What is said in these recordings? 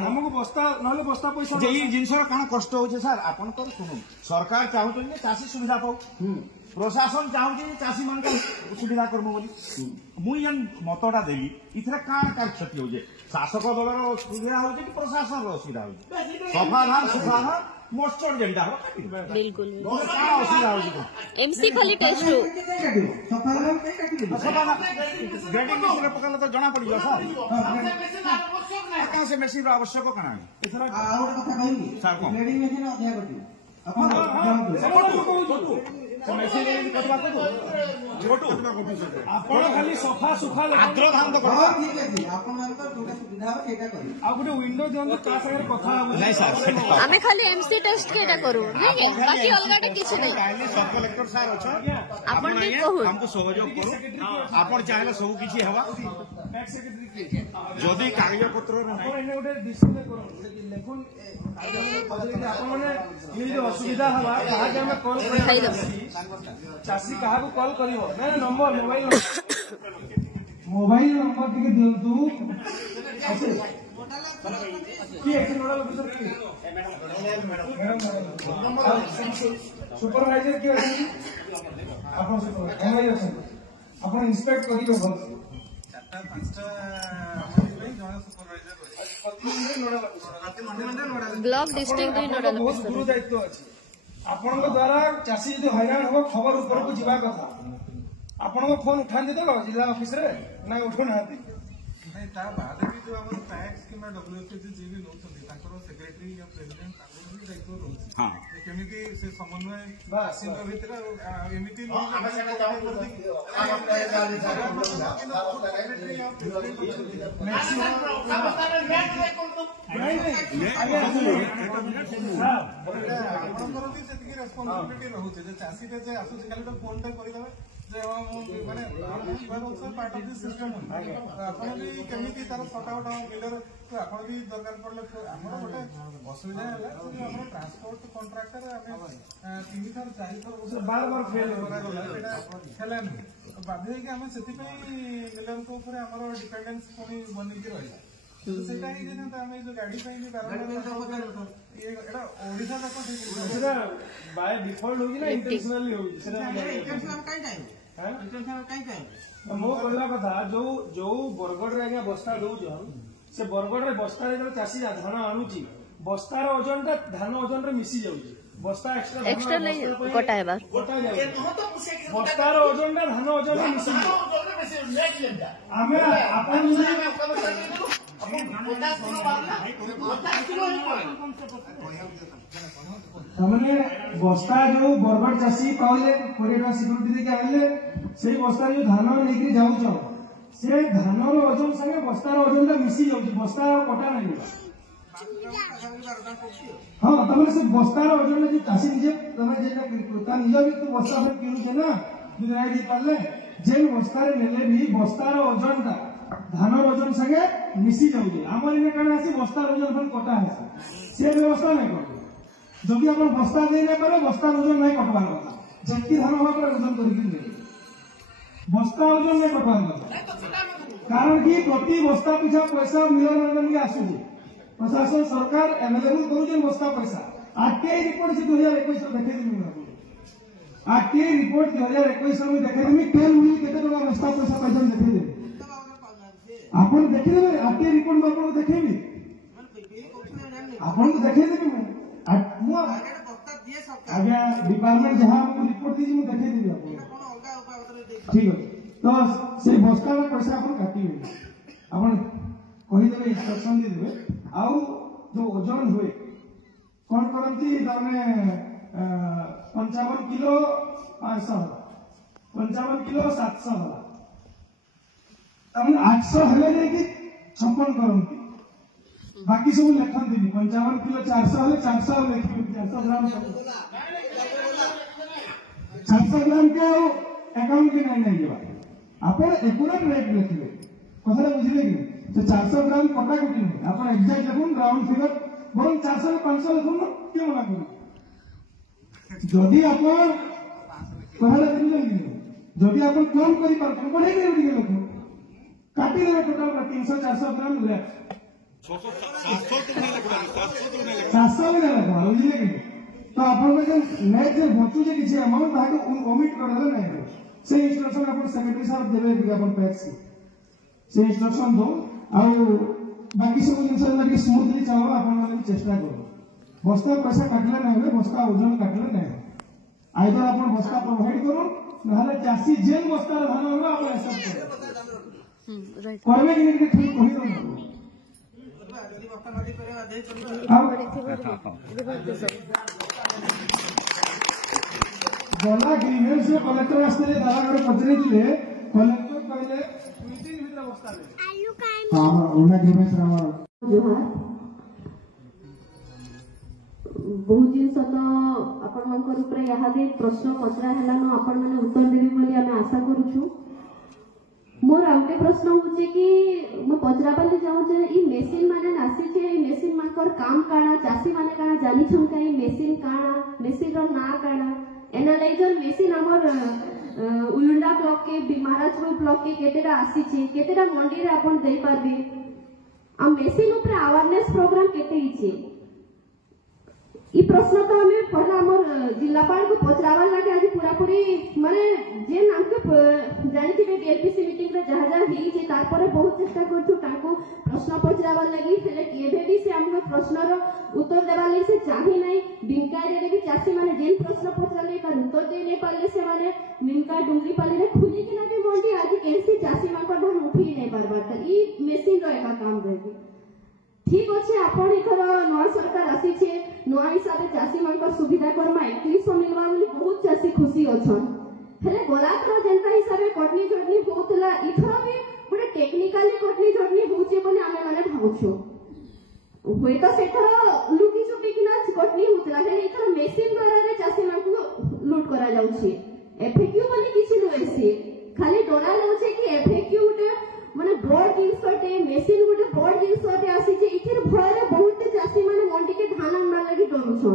हमको बस्ता ना बस्ता पैसा जिनस कौन कष्ट हो आपन तो शुणु सरकार चाहते चाषी सुविधा पाऊ प्रशासन चाहूँ चाषी मान सुविधा करमु बोली मुझे मतटा देवी इथर कण का क्षति हो शासक दल सुविधा हो प्रशासन असुविधा हो सफा धान सुखा धान मोस्टर जेनटा हो बिल्कुल असुविधा हो एमसी खाली टेस्ट हो ग्रेडिंग मशीन पकड़ले तो जना पड़ जाए से मेसीन आवश्यक कना एथरा सर को ग्रेडिंग मशीन अधिया कर दियो खाली सफा सुखा आद्र धान तो गोटे विंडो दिखाई कथा आमे खाली एमसी टेस्ट केटा करू नहीं बाकी अलगाटा किछ नहीं सब कलेक्टर सर अच्छा आपण भी कहू हमको सहयोग करू आपण चाहे सब किछि हेबा जदि कागज पत्र गोटे डिस्प्ले करू लेखुन असुविधा हवा कॉल चाषी क्या कॉल कर नंबर मोबाइल नंबर टी दिंतु सुपरवाइजर किए आप इंस्पेक्ट करेंगे ब्लॉक डिस्ट्रिक्ट गुरु दायित्व अच्छी आपण द्वारा चाषी जो हैरान हो खबर ऊपर को जीवा कथा आपण फोन उठा दे जिला ऑफिस रे ना उठो ना ता बाद भी जो हमर टैक्स किमा डब्ल्यूएफसी जे भी लोचନ୍ତି ताकर सेक्रेटरी या प्रेसिडेंट ताकर भी दायित्व रहउछि हां केमिति से समन्वय बा सिंह भीतर एमिति रेस्पॉन्सिबिलिटी रहउछि जे चासी पे जे आसु खाली तो फोन टा करि देबे माने पार्ट ऑफ द सिस्टम आपण भी केमिति तार सटाउट मिलर तो आपण भी दरकार पड़ले हमर गोटे असुविधा होला हमर ट्रांसपोर्ट कॉन्ट्रैक्टर हमें 3 थर 4 थर बार बार फेल करा गला एटा खेला नहीं बाध्य है कि हमें सेति पे मिलर को ऊपर हमर डिपेंडेंस कोनी बनि के रहिला तो सेटा ही जे हमें जो गाड़ी पे भी ये एटा ओडिसा तक सेटा बाय डिफॉल्ट होगी ना इंटेंशनली होगी सेटा इंटेंशनल काई टाइम इंटेंशनल काई टाइम मो कहला कथा जो जो बरगड रे आगे बस्ता दउ जन से बरगड रे बस्ता रे चासी धान आनुची बस्तार ओजन ता धान ओजन रे मिसी जाउची बस्ता एक्स्ट्रा नहीं कटा है बार बस्तार ओजन ता धान ओजन रे मिसी हमें आपन हमने बस्ता जो बरगड चाषी पाले 20 सिक्योरिटी देके आइले से बस्ता जो धान लेके जाउछ से धान ओजन संगे बस्तार ओजन ता मिसी जाउछ बस्ता कटा नहीं हाँ तमने से बस्तार ओजन जो चाषी निजे तमे जेटा ता निजे भी तो बस्ता से किनु छे ना जो राइड दी पाले जे बस्ता रे नेले भी बस्तार ओजन ता धान ओजन संगे मिसी जाउछ हमर इने काना आसी बस्तार ओजन फन कटा है से व्यवस्था नहीं कर जदि आप बस्ता दे ना पारे बस्ता ओजन नहीं कटवा कथा जति धान होगा पर ओजन करके दे बस्ता ओजन नहीं कटवा कथा कारण कि प्रति बस्ता पिछा पैसा मिलन के आसु प्रशासन सरकार अवेलेबल करू बस्ता पैसा आरटीआई रिपोर्ट से 2021 देखे दिमी आरटीआई रिपोर्ट 2021 में देखे दिमी केन मिल केते टका बस्ता पैसा पैसा देखे दिमी आपन देखि देबे आरटीआई रिपोर्ट में आपन देखेबी आपन तो देखे देबी आज्ञा डिपार्टमेंट जहाँ रिपोर्ट दी मुझे देखे दी ठीक है तो से बस्ता पैसा आप काटे आप कहीदेवे इंस्ट्रक्शन देदेवे आउ जो ओजन हुए कौन करती 55 किलो 500 55 किलो 700 800 हेले कि 56 करती बाकी सब लिखती 55 किलो 400 हेले 400 लिखी 400 ग्राम 400 ग्राम के अकाउंट के नहीं जावा आप एकुरेट रेट लिखे कथा बुझे कि तो 400 ग्राम कटा कटी नहीं आप एक्जाक्ट लिखुन राउंड फिगर बर 400 500 लिखुन क्यों मना कर जदि आप कथा जदि आप कम कर बढ़े लिखुन काटी देवे टोटल 300-400 ग्राम लेफ्ट 700 भी नहीं लगता 700 भी नहीं लगता बुझिले कि तो आपण जो नेक्स्ट जे बचु जे किछि अमाउंट ताको ओमिट कर देले नहीं से इंस्ट्रक्शन आपण सेक्रेटरी साहब देबे विज्ञापन पैक्स से इंस्ट्रक्शन दो आउ बाकी सब जिनस लगे स्मूथली चलावा आपण माने चेष्टा करो बस्ता पैसा काटले नहीं बस्ता ओजन काटले नहीं आइदर आपण बस्ता प्रोवाइड करो नहले चासी जेल बस्ता धान होगा आपण एक्सेप्ट करो राइट करबे कि नहीं ठीक कहि दो गला ग्रीवेंस से कलेक्टर आस्ते दादा घर पचरे दिले कलेक्टर कहले मीटिंग भीतर बस्ता ले हां उना ग्रीवेंस रामा जोहार बहुत जिन तो आपण मानकर ऊपर याहादे प्रश्न पचरा हेलानो आपण माने उत्तर देबे बोली आमे आशा करूछु मोर आउटे प्रश्न होचे कि म पचरा पले जाऊ जे ई मशीन माने नासी छे ई मशीन मानकर काम काना चासी माने काना जानि छन का ई मशीन काना मशीन रो ना काना एनालाइजर मशीन हमर उलुंडा ब्लॉक के महाराजपुर ब्लॉक के केतेरा आसी छे केतेरा मंडी रे आपण देई पारबे आ मशीन ऊपर अवेयरनेस प्रोग्राम केते हिचे ई प्रश्न तो हमें पहला हमर जिलापाल को पचरावा लागे आज पूरा पूरी माने जे नाम के जानिथिबे डीएलपीसी मीटिंग रे जहा जहा हिल जे तार पर बहुत चेष्टा करछु ताको प्रश्न पचरावा लागि हेले केबे भी से हमको प्रश्न रो उत्तर देवा लागि से चाहि नै बिंका रे भी चासी माने जेन प्रश्न पचराले का उत्तर दे नै पाले से माने बिंका डुंगरी पाले रे खुली कि ना के मंडी आज केसी चासी मान को धन उठी नै परबा त ई मशीन रो एका काम रहबे ठीक अच्छे आपण एथर नवा सरकार आसी छे नवा हिसाब चासी मान सुविधा करमा 3100 मिलवा बोली बहुत चासी खुशी अछन हेले गोला थर जनता हिसाब कटनी चटनी होतला इथर भी गोटे टेक्निकली कटनी चटनी होचे बोली आमे माने भाउछु होय तो सेथर लुकी छुपी किना कटनी होतला हेले इथर मशीन द्वारा रे चासी मान को लूट करा जाउछे एफएक्यू बोली किछि नोएसी खाली डोरा लाउछे कि एफएक्यू उटे माने बड़ जिनसटे मशीन गुटे बड़ जिनसटे आसी जे इथिर भय रे बहुत चासी माने मंडी के धान आनबा लागि डरुछो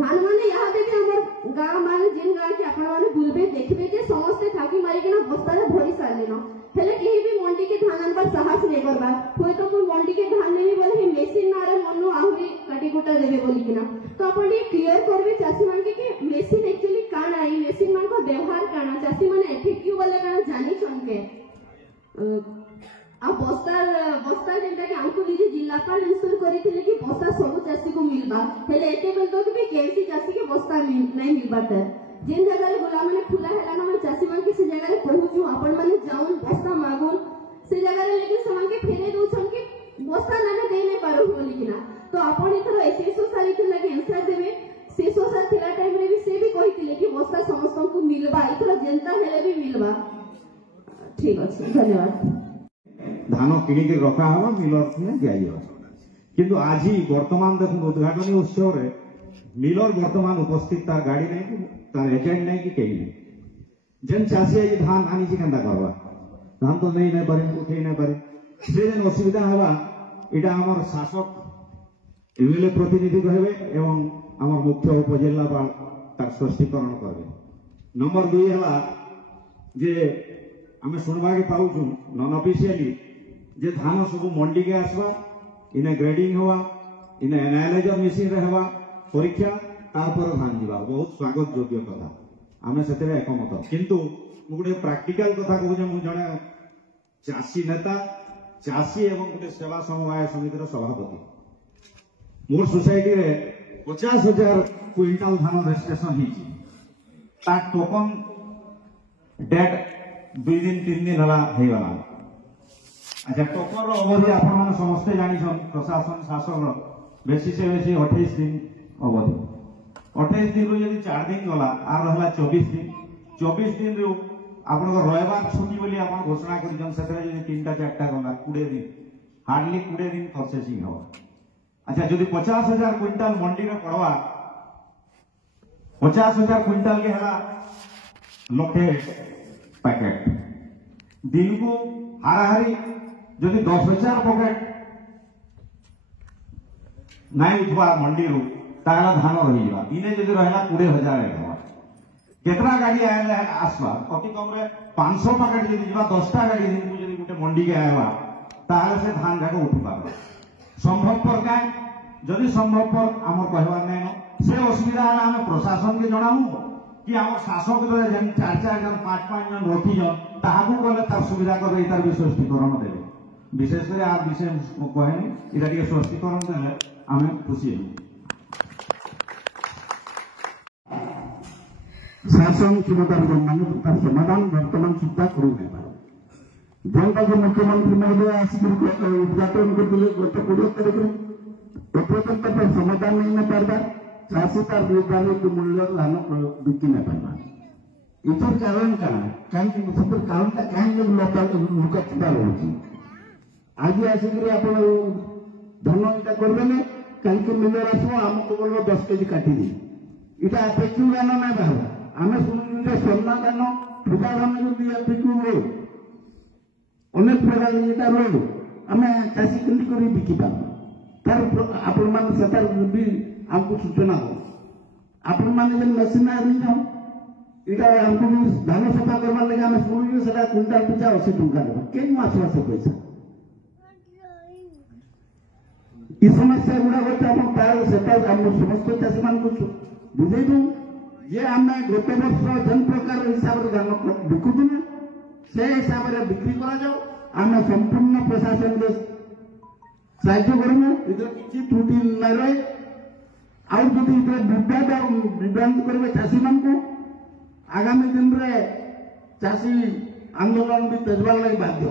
धान माने यहाँ दे हमर गांव माने जिन गांव के आपण माने बुलबे देखबे जे समस्त थाकी मारी के ना बस्ता रे भरी साले न हेले केही भी मंडी के धान आनबा साहस नै करबा होय तो कोन मंडी के धान नेबी बोले हे मशीन नारे मन्नु आहुरी काटी कोटा देबे बोली किना तो आपण ये क्लियर करबे चासी मान के मशीन एक्चुअली काना ई मशीन मान को व्यवहार काना चासी माने एफएक्यू वाले काना जानि छनके आ बस्ता जेंटा कि हमको निजे जिलापाल इंश्योर करिथिले कि बस्ता सब चासी को मिलबा हेले एते बेल तो कि केसी चासी के बस्ता नै मिलबा त जिन जगह रे गोला माने खुला हेला ना चासी मान के से जगह रे पहुंचू अपन माने जाउन बस्ता मागुन से जगह रे लेकिन समान के फेरे दउ छन कि बस्ता नाने दे नै पारो बोली किना तो अपन इथरो एसएसओ सारी के लगे आंसर देबे सेसो सार थिला टाइम रे भी से भी कहिथिले कि बस्ता समस्त को मिलबा इथरो जनता हेले भी मिलबा ठीक अछि धन्यवाद धान किणिक रखा हम मिलर में दिया किंतु आज वर्तमान देखो उद्घाटन उत्सव रे मिलर वर्तमान उपस्थित तार गाड़ी नहीं तार एजेंट नहीं कि कहीं नहीं जेन चासी ये धान आनी छि केंदा करबा धान तो नहीं पारे उठे नहीं पारे से जेन असुविधा हवा इटा हमर शासक एमएलए प्रतिनिधि कहबे एवं हमर मुख्य उपजिल्लापाल तार स्पष्टीकरण करबे नंबर 2 हला जे आमे सुनबा के पाउछु नॉन ऑफिशियली जे धान सब मंडी के आसवा इने ग्रेडिंग हुआ इने एनालाइजर मशीन रे हवा परीक्षा तापर धान जीवा बहुत स्वागत योग्य कथा आमे सेते एकमत किंतु मु गुटे प्रैक्टिकल कथा कहू जे मु जणे चासी नेता चासी एवं गुटे सेवा समवाय समिति रो सभापति मोर सोसाइटी रे 50,000 क्विंटल धान रजिस्ट्रेशन हिची ता टोकन डेट 2 दिन 3 दिन हला हे गला अच्छा टोकन रो अवधि आपण माने समस्त जानि छन प्रशासन शासन बेसी से बेसी 28 दिन अवधि 28 दिन रो यदि 4 दिन गला आर रहला 24 दिन रो आपण को रविवार छुट्टी बोली आपण घोषणा करि जन सेतरे यदि 3टा 4टा गला 20 दिन हार्डली 20 दिन प्रोसेसिंग हो अच्छा जदि 50,000 क्विंटल मंडी रे पड़वा 50,000 क्विंटल के हला लखे पैकेट दिन को हाराहारी जदि 10,000 पैकेट नाई उठवा मंडी रू ताला धान रही जा दिने जदि रहला 20,000 एका केतना गाड़ी आइले आसवा अति कम रे 500 पैकेट जदि जीवा 10टा गाड़ी दिन को जदि गोटे मंडी के आएगा ताहले से धान जाक उठी पार संभवपर क्या जदि संभवपर आम कहवार नहीं से असुविधा आम प्रशासन के जनाऊ कि आम शासक जेन 4-4 जन 5-5 जन रखीजन ताकू गले तार सुविधा कर तार भी स्पष्टीकरण देवे विशेषकर आ विषय कहनी इटा टे स्पष्टीकरण देले आम खुशी शासन क्षमता तार समाधान बर्तमान सुधा करू जोटा जो मुख्यमंत्री महोदय आसिक उद्घाटन करते गत 20 तारीख एपर्यंत तार समाधान नहीं न पार्बा चाषी तार निर्धारित मूल्य धान बिकी न पार्बा इतर कारण कहीं कारणटा कहीं लुका छिपा रही आज आसिक धान इटा करबे कहीं मिलर आसो आमको बोलो 10 केजी काटी इटा अपेक्षित धान ना बाहर आम शुणु स्वर्णा धान ठुका धान जो अपेक्षित अनेक प्रकार ये रो आम चाषी केमती बिकी पार आपण मैंने भी आमको सूचना हो आपण मैंने मेसीन इटा आमको भी धान सफा करवार लगे आम शुणु से क्विंटाल पिछा 80 टंका देवा कहीं आसवास पैसा ये समस्या गुड़ाक समस्त चाषी मान बुझेबू जे आम गत वर्ष जेन प्रकार हिसाब से धान बिकुचु से हिसाब से बिक्री करा आम संपूर्ण प्रशासन साहाଯ୍ୟ करमु इधर किसी त्रुटि न रहे आउ जदि इधर विभ्रांत करेंगे चाषी मान को आगामी दिन में चाषी आंदोलन भी तेजबार लगे बाध्य